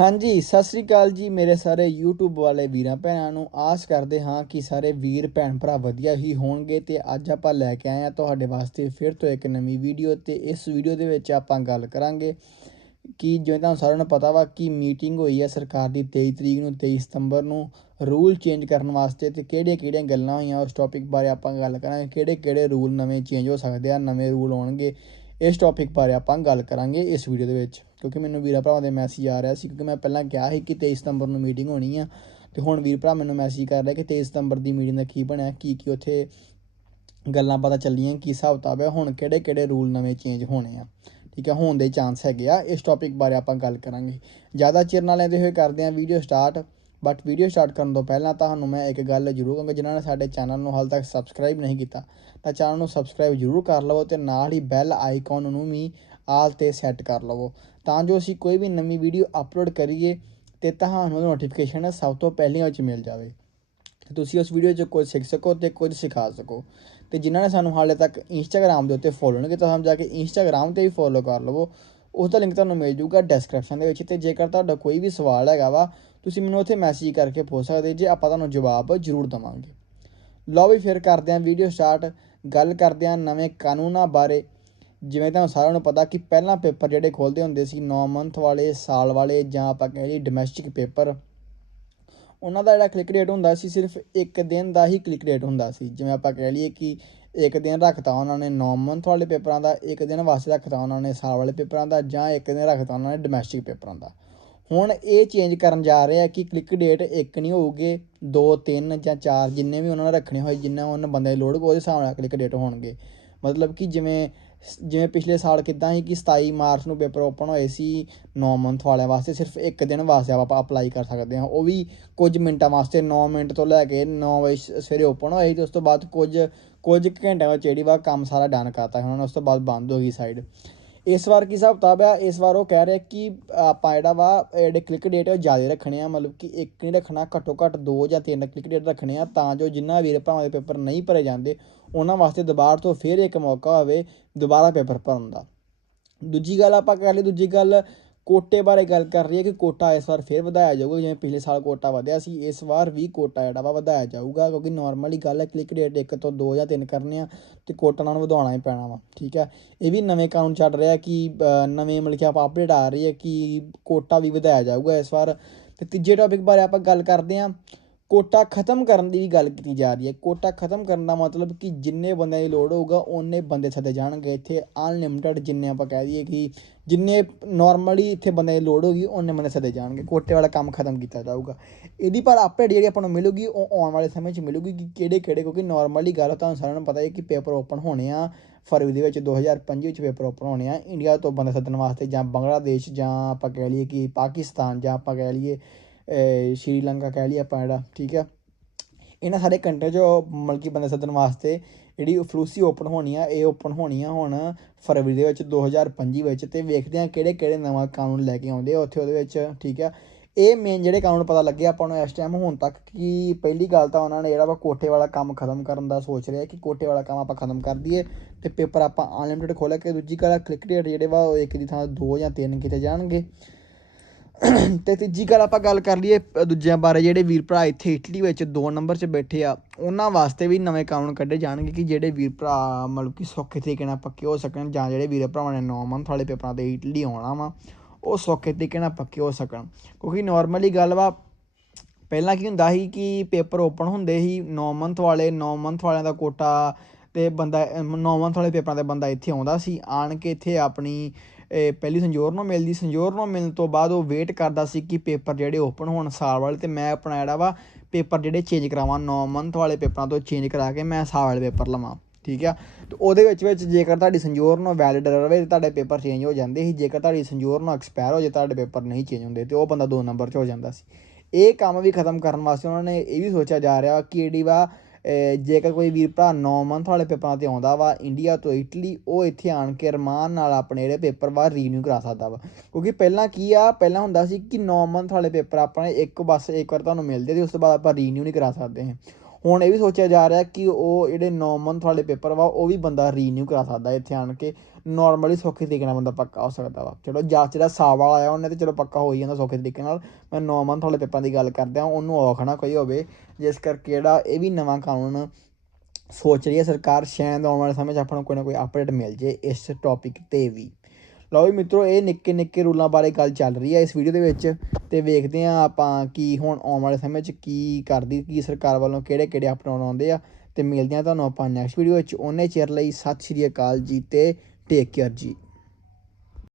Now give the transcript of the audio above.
ਹਾਂਜੀ, ਸਤਿ ਸ੍ਰੀ ਅਕਾਲ ਜੀ ਮੇਰੇ ਸਾਰੇ YouTube ਵਾਲੇ ਵੀਰਾਂ ਭੈਣਾਂ ਨੂੰ। ਆਸ ਕਰਦੇ ਹਾਂ ਕਿ ਸਾਰੇ ਵੀਰ, ਭੈਣ ਭਰਾ ਵਧੀਆ ਹੀ ਹੋਣਗੇ ਤੇ ਅੱਜ ਆਪਾਂ ਲੈ ਕੇ ਆਏ ਆ ਤੁਹਾਡੇ ਵਾਸਤੇ ਫਿਰ ਤੋਂ ਇੱਕ ਨਵੀਂ ਵੀਡੀਓ ਤੇ ਇਸ ਵੀਡੀਓ ਦੇ ਵਿੱਚ ਆਪਾਂ ਗੱਲ ਕਰਾਂਗੇ ਕਿ ਜਿਵੇਂ ਤੁਹਾਨੂੰ ਸਾਰਿਆਂ ਨੂੰ ਪਤਾ ਵਾ ਕਿ ਮੀਟਿੰਗ ਹੋਈ ਹੈ ਸਰਕਾਰ ਦੀ 23 ਤਰੀਕ ਨੂੰ 23 ਸਤੰਬਰ ਨੂੰ। ਰੂਲ ਚੇਂਜ ਕਰਨ ਵਾਸਤੇ ਤੇ ਕਿਹੜੀਆਂ-ਕਿਹੜੀਆਂ ਗੱਲਾਂ ਹੋਈਆਂ, ਉਸ ਟੌਪਿਕ ਬਾਰੇ ਆਪਾਂ ਗੱਲ ਕਰਾਂਗੇ, ਕਿਹੜੇ-ਕਿਹੜੇ ਰੂਲ ਨਵੇਂ ਚੇਂਜ ਹੋ ਸਕਦੇ ਆ, ਨਵੇਂ ਰੂਲ ਆਉਣਗੇ, ਇਸ ਟੌਪਿਕ ਬਾਰੇ ਆਪਾਂ ਗੱਲ ਕਰਾਂਗੇ ਇਸ ਵੀਡੀਓ ਦੇ ਵਿੱਚ। ਕਿਉਂਕਿ ਮੈਨੂੰ ਵੀਰਾ ਭਰਾਵਾਂ ਦੇ ਮੈਸੇਜ ਆ ਰਿਹਾ ਸੀ, ਕਿਉਂਕਿ ਮੈਂ ਪਹਿਲਾਂ ਕਿਹਾ ਸੀ ਕਿ 23 ਸਤੰਬਰ ਨੂੰ ਮੀਟਿੰਗ ਹੋਣੀ ਆ ਤੇ ਹੁਣ ਵੀਰ ਭਰਾ ਮੈਨੂੰ ਮੈਸੇਜ ਕਰ ਰਿਹਾ ਕਿ 23 ਸਤੰਬਰ ਦੀ ਮੀਟਿੰਗ ਦਾ ਕੀ ਬਣਿਆ, ਕੀ ਕੀ ਉੱਥੇ ਗੱਲਾਂ ਪਤਾ ਚੱਲੀਆਂ, ਕੀ ਹਿਸਾਬ ਕਿਤਾਬ ਹੈ ਹੁਣ ਕਿਹੜੇ ਕਿਹੜੇ ਰੂਲ ਨਵੇਂ ਚੇਂਜ ਹੋਣੇ ਆ, ਠੀਕ ਹੈ ਹੋਣ ਦੇ ਚਾਂਸ ਹੈਗੇ ਆ, ਇਸ ਟੌਪਿਕ ਬਾਰੇ ਆਪਾਂ ਗੱਲ ਕਰਾਂਗੇ। ਜ਼ਿਆਦਾ ਚਿਰ ਨਾ ਲੈਂਦੇ ਹੋਏ ਕਰਦੇ ਆਂ video start but video start ਕਰਨ ਤੋਂ ਪਹਿਲਾਂ ਤੁਹਾਨੂੰ ਮੈਂ ਇੱਕ ਗੱਲ ਜ਼ਰੂਰ ਕਹਾਂਗਾ, ਜਿਨ੍ਹਾਂ ਨੇ ਸਾਡੇ ਚੈਨਲ ਨੂੰ ਹਾਲ ਤੱਕ ਸਬਸਕ੍ਰਾਈਬ ਨਹੀਂ ਕੀਤਾ, ਤਾਂ ਚੈਨਲ ਨੂੰ ਸਬਸਕ੍ਰਾਈਬ ਜ਼ਰੂਰ ਕਰ ਲਵੋ ਤੇ ਨਾਲ ਹੀ ਬੈਲ ਆਈਕਨ ਨੂੰ ਵੀ ਆਲ ਤੇ ਸੈੱਟ ਕਰ ਲਵੋ। ਤਾਂ ਜੋ ਅਸੀਂ ਕੋਈ ਵੀ ਨਵੀਂ ਵੀਡੀਓ ਅਪਲੋਡ ਕਰੀਏ, ਤੇ ਤੁਹਾਨੂੰ ਨੋਟੀਫਿਕੇਸ਼ਨ ਸਭ ਤੋਂ ਪਹਿਲਾਂ ਵਿੱਚ ਮਿਲ ਜਾਵੇ। ਤੇ ਤੁਸੀਂ ਉਸ ਵੀਡੀਓ 'ਚ ਕੁਝ ਸਿੱਖ ਸਕੋ ਤੇ ਕੁਝ ਸਿਖਾ ਸਕੋ। ਤੇ ਜਿਨ੍ਹਾਂ ਨੇ ਸਾਨੂੰ ਹਾਲੇ ਤੱਕ ਇੰਸਟਾਗ੍ਰam ਦੇ ਉੱਤੇ ਫੋਲੋ ਨਹੀਂ ਕੀਤਾ ਸਾਨੂੰ ਜਾ ਕੇ ਇੰਸਟਾਗ੍ਰam ਤੇ ਵੀ ਫੋਲੋ ਕਰ ਲਵੋ। ਉਸ ਦਾ ਲਿੰਕ ਤੁਹਾਨੂੰ ਮਿਲ ਜੂਗਾ ਡਿਸਕ੍ਰਿਪਸ਼ਨ ਦੇ ਵਿੱਚ। ਤੇ ਜੇਕਰ ਤੁਹਾਡਾ ਕੋਈ ਵੀ ਸਵਾਲ ਹੈਗਾ ਵਾ, ਤੁਸੀਂ ਮੈਨੂੰ ਉੱਥੇ ਮੈਸੇਜ ਕਰਕੇ ਪੁੱਛ ਸਕਦੇ ਜੇ ਆਪਾਂ ਤੁਹਾਨੂੰ ਜਵਾਬ ਜ਼ਰੂਰ ਦਵਾਂਗੇ। ਲਓ ਵੀ ਫਿਰ ਕਰਦੇ ਆਂ ਵੀਡੀਓ ਸਟਾਰਟ ਗੱਲ ਕਰਦੇ ਆਂ ਨਵੇਂ ਕਾਨੂੰਨਾਂ ਬਾਰੇ। ਜਿਵੇਂ ਤੁਹਾਨੂੰ ਸਾਰਿਆਂ ਨੂੰ ਪਤਾ ਕਿ ਪਹਿਲਾਂ ਪੇਪਰ ਜਿਹੜੇ ਖੋਲਦੇ ਹੁੰਦੇ ਸੀ 9 ਮੰਥ ਵਾਲੇ, ਸਾਲ ਵਾਲੇ ਜਾਂ ਆਪਾਂ ਕਹਿ ਲਈਏ ਡੋਮੈਸਟਿਕ ਪੇਪਰ ਉਹਨਾਂ ਦਾ ਜਿਹੜਾ ਕਲਿੱਕ ਰੇਟ ਹੁੰਦਾ ਸੀ ਸਿਰਫ ਇੱਕ ਦਿਨ ਦਾ ਹੀ ਕਲਿੱਕ ਰੇਟ ਹੁੰਦਾ ਸੀ। ਜਿਵੇਂ ਆਪਾਂ ਕਹਿ ਲਈਏ ਕਿ ਇੱਕ ਦਿਨ ਰੱਖਤਾ ਉਹਨਾਂ ਨੇ 9 ਮੰਥ ਵਾਲੇ ਪੇਪਰਾਂ ਦਾ, ਇੱਕ ਦਿਨ ਵਾਸਤੇ ਰੱਖਤਾ ਉਹਨਾਂ ਨੇ ਸਾਲ ਵਾਲੇ ਪੇਪਰਾਂ ਦਾ ਜਾਂ ਇੱਕ ਦਿਨ ਰੱਖਤਾ ਉਹਨਾਂ ਨੇ ਡੋਮੈਸਟਿਕ ਪੇਪਰਾਂ ਦਾ। ਹੁਣ ਇਹ ਚੇਂਜ ਕਰਨ ਜਾ ਰਹੇ ਆ ਕਿ ਕਲਿੱਕ ਡੇਟ ਇੱਕ ਨਹੀਂ ਹੋਊਗੇ 2 3 ਜਾਂ 4 ਜਿੰਨੇ ਵੀ ਉਹਨਾਂ ਨੇ ਰੱਖਣੇ ਹੋਏ, ਜਿੰਨਾ ਉਹਨਾਂ ਬੰਦੇ ਦੀ ਲੋੜ ਉਹਦੇ ਹਿਸਾਬ ਨਾਲ ਕਲਿੱਕ ਡੇਟ ਹੋਣਗੇ। ਮਤਲਬ ਕਿ ਜਿਵੇਂ ਜਿਵੇਂ ਪਿਛਲੇ ਸਾਲ ਕਿਦਾਂ ਸੀ ਕਿ 27 ਮਾਰਚ ਨੂੰ ਪੇਪਰ ਓਪਨ ਹੋਏ ਸੀ 9 ਮੰਥ ਵਾਲਿਆਂ ਵਾਸਤੇ, ਸਿਰਫ ਇੱਕ ਦਿਨ ਵਾਸਤੇ ਆਪਾਂ ਅਪਲਾਈ ਕਰ ਸਕਦੇ ਹਾਂ। ਉਹ ਵੀ ਕੁਝ ਮਿੰਟਾਂ ਵਾਸਤੇ 9 ਮਿੰਟ ਤੋਂ ਲੈ ਕੇ 9 ਵਜੇ ਸਵੇਰੇ ਓਪਨ ਹੋਏ ਤੇ ਉਸ ਤੋਂ ਬਾਅਦ ਕੁਝ ਕੁਝ ਘੰਟਿਆਂ ਵਿੱਚ ਜਿਹੜੀ ਵਾ ਕੰਮ ਸਾਰਾ ਡਨ ਕਰਤਾ ਹੁਣ ਉਸ ਤੋਂ ਬਾਅਦ ਬੰਦ ਹੋ ਗਈ ਸਾਈਡ ਇਸ ਵਾਰ ਕੀ ਹਿਸਾਬ ਕਿਤਾਬ ਆ? ਇਸ ਵਾਰ ਉਹ ਕਹਿ ਰਿਹਾ ਕਿ ਆਪਾਂ ਜਿਹੜਾ ਵਾ ਜਿਹੜੇ ਕਲਿੱਕ ਡੇਟ ਹੈ ਉਹ ਜ਼ਿਆਦਾ ਰੱਖਣੇ ਆ, ਮਤਲਬ ਕਿ ਇੱਕ ਨਹੀਂ ਰੱਖਣਾ, ਘੱਟੋ ਘੱਟ ਦੋ ਜਾਂ ਤਿੰਨ ਕਲਿੱਕ ਡੇਟ ਰੱਖਣੇ ਆ ਤਾਂ ਜੋ ਜਿੰਨਾ ਵੀਰ ਭਰਾਵਾਂ ਦੇ ਪੇਪਰ ਨਹੀਂ ਭਰੇ ਜਾਂਦੇ, ਉਹਨਾਂ ਵਾਸਤੇ ਦੁਬਾਰਾ ਤੋਂ ਫਿਰ ਇੱਕ ਮੌਕਾ ਹੋਵੇ ਦੁਬਾਰਾ ਪੇਪਰ ਭਰਨ ਦਾ। ਦੂਜੀ ਗੱਲ ਆਪਾਂ ਕਰ ਲਈ ਦੂਜੀ ਗੱਲ ਕੋਟੇ ਬਾਰੇ ਗੱਲ ਕਰ ਰਹੀ ਹੈ ਕਿ ਕੋਟਾ ਇਸ ਵਾਰ ਫੇਰ ਵਧਾਇਆ ਜਾਊਗਾ, ਜਿਵੇਂ ਪਿਛਲੇ ਸਾਲ ਕੋਟਾ ਵਧਿਆ ਸੀ, ਇਸ ਵਾਰ ਵੀ ਕੋਟਾ ਜਿਹੜਾ ਵਾ ਵਧਾਇਆ ਜਾਊਗਾ, ਕਿਉਂਕਿ ਨਾਰਮਲੀ ਗੱਲ ਹੈ ਕਲਿੱਕ ਰੇਟ ਇੱਕ ਤੋਂ ਦੋ ਜਾਂ ਤਿੰਨ ਕਰਨੇ ਆ ਤੇ ਕੋਟਾ ਨਾਲ ਵਧਾਉਣਾ ਹੀ ਪੈਣਾ ਵਾ, ਠੀਕ ਹੈ? ਇਹ ਵੀ ਨਵੇਂ ਕਾਨੂੰਨ ਚੱਲ ਰਿਹਾ ਕਿ ਨਵੇਂ ਮਤਲਬ ਕਿ ਆਪਾਂ ਅਪਡੇਟ ਆ ਰਹੀ ਹੈ ਕਿ ਕੋਟਾ ਵੀ ਵਧਾਇਆ ਜਾਊਗਾ ਇਸ ਵਾਰ। ਤੇ ਤੀਜੇ ਟੌਪਿਕ ਬਾਰੇ ਆਪਾਂ ਗੱਲ ਕਰਦੇ ਹਾਂ। ਕੋਟਾ ਖਤਮ ਕਰਨ ਦੀ ਵੀ ਗੱਲ ਕੀਤੀ ਜਾ ਰਹੀ ਹੈ। ਕੋਟਾ ਖਤਮ ਕਰਨ ਦਾ ਮਤਲਬ ਕਿ ਜਿੰਨੇ ਬੰਦਿਆਂ ਦੀ ਲੋੜ ਹੋਊਗਾ ਉਹਨੇ ਬੰਦੇ ਸੱਦੇ ਜਾਣਗੇ। ਇੱਥੇ ਅਨਲਿਮਿਟਿਡ ਜਿੰਨੇ ਆਪਾਂ ਕਹਿ ਦਈਏ ਕਿ ਜਿੰਨੇ ਨਾਰਮਲੀ ਇੱਥੇ ਬੰਦਿਆਂ ਦੀ ਲੋੜ ਹੋਗੀ ਉਹਨੇ ਬੰਦੇ ਸੱਦੇ ਜਾਣਗੇ। ਕੋਟੇ ਵਾਲਾ ਕੰਮ ਖਤਮ ਕੀਤਾ ਜਾਊਗਾ। ਇਹਦੀ ਪਰ ਅਪਡੇਟ ਜਿਹੜੀ ਆਪਾਂ ਨੂੰ ਮਿਲੂਗੀ, ਉਹ ਆਉਣ ਵਾਲੇ ਸਮੇਂ 'ਚ ਮਿਲੂਗੀ ਕਿ ਕਿਹੜੇ ਕਿਹੜੇ, ਕਿਉਂਕਿ ਨਾਰਮਲੀ ਗੱਲ ਤੁਹਾਨੂੰ ਸਾਰਿਆਂ ਨੂੰ ਪਤਾ ਹੈ ਕਿ ਪੇਪਰ ਓਪਨ ਹੋਣੇ ਆ ਫਰਵਰੀ ਦੇ ਵਿੱਚ 2025 ਵਿੱਚ ਪੇਪਰ ਓਪਨ ਹੋਣੇ ਆ। ਇੰਡੀਆ ਤੋਂ ਬੰਦੇ ਸੱਦਣ ਵਾਸਤੇ ਜਾਂ ਬੰਗਲਾਦੇਸ਼ ਜਾਂ ਆਪਾਂ ਕਹਿ ਲਈਏ ਕਿ ਪਾਕਿਸਤਾਨ ਜਾਂ ਆਪਾਂ ਕਹਿ ਲਈਏ ਸ਼੍ਰੀਲੰਕਾ ਕਹਿ ਲਈ ਆਪਾਂ ਜਿਹੜਾ, ਠੀਕ ਆ? ਇਹਨਾਂ ਸਾਰੇ ਕੰਟਰੀ 'ਚ ਮਲਕੀ ਬੰਦੇ ਸੱਦਣ ਵਾਸਤੇ ਜਿਹੜੀ ਫਲੂਸੀ ਓਪਨ ਹੋਣੀ ਆ, ਇਹ ਓਪਨ ਹੋਣੀ ਆ ਹੁਣ ਫਰਵਰੀ ਦੇ ਵਿੱਚ 2025 ਵਿੱਚ ਤੇ ਵੇਖਦੇ ਆ ਕਿਹੜੇ ਕਿਹੜੇ ਨਵਾਂ ਕਾਨੂੰਨ ਲੈ ਕੇ ਆਉਂਦੇ ਆ ਉੱਥੇ ਉਹਦੇ ਵਿੱਚ, ਠੀਕ ਆ? ਇਹ ਮੇਨ ਜਿਹੜੇ ਕਾਨੂੰਨ ਪਤਾ ਲੱਗੇ ਆਪਾਂ ਨੂੰ ਇਸ ਟਾਈਮ ਹੁਣ ਤੱਕ ਕਿ ਪਹਿਲੀ ਗੱਲ ਤਾਂ ਉਹਨਾਂ ਨੇ ਜਿਹੜਾ ਵਾ ਕੋਠੇ ਵਾਲਾ ਕੰਮ ਖਤਮ ਕਰਨ ਦਾ ਸੋਚ ਰਿਹਾ ਕਿ ਕੋਠੇ ਵਾਲਾ ਕੰਮ ਆਪਾਂ ਖਤਮ ਕਰ ਦਈਏ ਤੇ ਪੇਪਰ ਆਪਾਂ ਅਨਲਿਮਿਟਿਡ ਖੋਲ ਕੇ ਦੂਜੀ ਗੱਲ ਕਲਿੱਕ ਜਿਹੜੇ ਵਾ ਉਹ ਇੱਕ ਦੀ ਥਾਂ ਦੋ ਜਾਂ ਤਿੰਨ ਕਿਤੇ ਜਾਣਗੇ। ਤੇ ਤੀਜੀ ਗੱਲ ਆਪਾਂ ਗੱਲ ਕਰ ਲਈਏ ਦੂਜਿਆਂ ਬਾਰੇ ਜਿਹੜੇ ਵੀਰ ਭਰਾ ਇੱਥੇ ਇਟਲੀ ਵਿੱਚ 2 ਨੰਬਰ 'ਚ ਬੈਠੇ ਆ, ਉਹਨਾਂ ਵਾਸਤੇ ਵੀ ਨਵੇਂ ਕਾਨੂੰਨ ਕੱਢੇ ਜਾਣਗੇ ਕਿ ਜਿਹੜੇ ਵੀਰ ਭਰਾ ਮਤਲਬ ਕਿ ਸੌਖੇ ਤਰੀਕੇ ਨਾਲ ਪੱਕੇ ਹੋ ਸਕਣ ਜਾਂ ਜਿਹੜੇ ਵੀਰ ਭਰਾਵਾਂ ਨੇ 9 ਮੰਥ ਵਾਲੇ ਪੇਪਰਾਂ ਤੇ ਇਟਲੀ ਆਉਣਾ ਵਾ, ਉਹ ਸੌਖੇ ਤਰੀਕੇ ਨਾਲ ਪੱਕੇ ਹੋ ਸਕਣ। ਕਿਉਂਕਿ ਨਾਰਮਲੀ ਗੱਲ ਵਾ, ਪਹਿਲਾਂ ਕੀ ਹੁੰਦਾ ਸੀ ਕਿ ਪੇਪਰ ਓਪਨ ਹੁੰਦੇ ਸੀ 9 ਮੰਥ ਵਾਲੇ 9 ਮੰਥ ਵਾਲਿਆਂ ਦਾ ਕੋਟਾ ਤੇ ਬੰਦਾ 9 ਮੰਥ ਵਾਲੇ ਪੇਪਰਾਂ ਤੇ ਬੰਦਾ ਇੱਥੇ ਆਉਂਦਾ ਸੀ, ਆਣ ਕੇ ਇੱਥੇ ਆਪਣੀ ਪਹਿਲੀ ਸੰਜੋਰ ਨੂੰ ਮਿਲਦੀ। ਸੰਜੋਰ ਨੂੰ ਮਿਲਣ ਤੋਂ ਬਾਅਦ ਉਹ ਵੇਟ ਕਰਦਾ ਸੀ ਕਿ ਪੇਪਰ ਜਿਹੜੇ ਓਪਨ ਹੋਣ ਸਾਲ ਵਾਲੇ ਤੇ ਮੈਂ ਆਪਣਾ ਜਿਹੜਾ ਵਾ ਪੇਪਰ ਜਿਹੜੇ ਚੇਂਜ ਕਰਾਵਾਂ 9 ਮੰਥ ਵਾਲੇ ਪੇਪਰਾਂ ਤੋਂ ਚੇਂਜ ਕਰਾ ਕੇ ਮੈਂ ਸਾਲ ਵਾਲੇ ਪੇਪਰ ਲਵਾਂ, ਠੀਕ ਆ? ਤੇ ਉਹਦੇ ਵਿੱਚ ਵਿੱਚ ਜੇਕਰ ਤੁਹਾਡੀ ਸੰਜੋਰ ਨੂੰ ਵੈਲਿਡ ਰਵੇ ਤੁਹਾਡੇ ਪੇਪਰ ਚੇਂਜ ਹੋ ਜਾਂਦੇ ਸੀ। ਜੇਕਰ ਤੁਹਾਡੀ ਸੰਜੋਰ ਨੂੰ ਐਕਸਪਾਇਰ ਹੋ ਜੇ, ਤੁਹਾਡੇ ਪੇਪਰ ਨਹੀਂ ਚੇਂਜ ਹੁੰਦੇ ਤੇ ਉਹ ਬੰਦਾ 2 ਨੰਬਰ 'ਚ ਹੋ ਜਾਂਦਾ ਸੀ। ਇਹ ਕੰਮ ਵੀ ਖਤਮ ਕਰਨ ਵਾਸਤੇ ਉਹਨਾਂ ਨੇ ਇਹ ਵੀ ਸੋਚਿਆ ਜਾ ਰਿਹਾ ਕਿ ਜਿਹੜੀ ਵਾ ਜੇਕਰ ਕੋਈ ਵੀਰ ਭਰਾ 9 ਮੰਥ ਵਾਲੇ ਪੇਪਰਾਂ ਤੇ ਆਉਂਦਾ ਵਾ ਇੰਡੀਆ ਤੋਂ ਇਟਲੀ ਉਹ ਇੱਥੇ ਆਣ ਕੇ ਰਮਾਨ ਨਾਲ ਆਪਣੇ ਜਿਹੜੇ ਪੇਪਰ ਵਾ ਰੀਨਿਊ ਕਰਾ ਸਕਦਾ ਵਾ। ਕਿਉਂਕਿ ਪਹਿਲਾਂ ਕੀ ਆ, ਪਹਿਲਾਂ ਹੁੰਦਾ ਸੀ ਕਿ 9 ਮੰਥ ਵਾਲੇ ਪੇਪਰ ਆਪਣੇ ਇੱਕ ਬਸ ਇੱਕ ਵਾਰ ਤੁਹਾਨੂੰ ਮਿਲਦੇ ਤੇ ਉਸ ਤੋਂ ਬਾਅਦ ਆਪਾਂ ਰੀਨਿਊ ਨਹੀਂ ਕਰਾ ਸਕਦੇ। ਹਾਂ ਹੁਣ ਇਹ ਵੀ ਸੋਚਿਆ ਜਾ ਰਿਹਾ ਕਿ ਉਹ ਜਿਹੜੇ 9 ਮੰਥ ਵਾਲੇ ਪੇਪਰ ਵਾ, ਉਹ ਵੀ ਬੰਦਾ ਰੀਨਿਊ ਕਰਾ ਸਕਦਾ ਇੱਥੇ ਆਣ ਕੇ। ਨਾਰਮਲੀ ਸੌਖੇ ਤਰੀਕੇ ਨਾਲ ਬੰਦਾ ਪੱਕਾ ਹੋ ਸਕਦਾ ਵਾ। ਚਲੋ ਜਾਂ ਜਿਹੜਾ ਸਾਲ ਵਾਲਾ ਆਇਆ, ਉਹਨੇ ਤੇ ਚਲੋ ਪੱਕਾ ਹੋ ਹੀ ਜਾਂਦਾ ਸੌਖੇ ਤਰੀਕੇ ਨਾਲ। ਮੈਂ 9 ਮੰਥ ਵਾਲੇ ਪੇਪਰਾਂ ਦੀ ਗੱਲ ਕਰਦਾ ਉਹਨੂੰ ਔਖ ਨਾ ਕੋਈ ਹੋਵੇ। ਜਿਸ ਕਰਕੇ ਜਿਹੜਾ ਇਹ ਵੀ ਨਵਾਂ ਕਾਨੂੰਨ ਸੋਚ ਰਹੀ ਹੈ ਸਰਕਾਰ ਸ਼ਾਇਦ ਆਉਣ ਵਾਲੇ ਸਮੇਂ 'ਚ ਆਪਾਂ ਨੂੰ ਕੋਈ ਨਾ ਕੋਈ ਅਪਡੇਟ ਮਿਲ ਜੇ ਇਸ ਟੌਪਿਕ ਤੇ ਵੀ। ਲਓ ਵੀ ਮਿੱਤਰੋ, ਇਹ ਨਿੱਕੇ ਨਿੱਕੇ ਰੂਲਾਂ ਬਾਰੇ ਗੱਲ ਚੱਲ ਰਹੀ ਹੈ ਇਸ ਵੀਡੀਓ ਦੇ ਵਿੱਚ ਤੇ ਵੇਖਦੇ ਹਾਂ ਆਪਾਂ ਕੀ ਹੁਣ ਆਉਣ ਵਾਲੇ ਸਮੇਂ 'ਚ ਕੀ ਕਰਦੀ, ਕੀ ਸਰਕਾਰ ਵੱਲੋਂ ਕਿਹੜੇ ਕਿਹੜੇ ਅਪਣਾਉਣ ਆਉਂਦੇ ਆ ਤੇ ਮਿਲਦੇ ਹਾਂ ਤੁਹਾਨੂੰ ਆਪਾਂ ਨੈਕਸਟ ਵੀਡੀਓ ਵਿੱਚ। ਉਹਨੇ ਚਿਰ ਲਈ ਸਤਿ ਸ਼੍ਰੀ ਅਕਾਲ ਜੀ ਤੇ ਟੇਕ ਕੇਅਰ ਜੀ।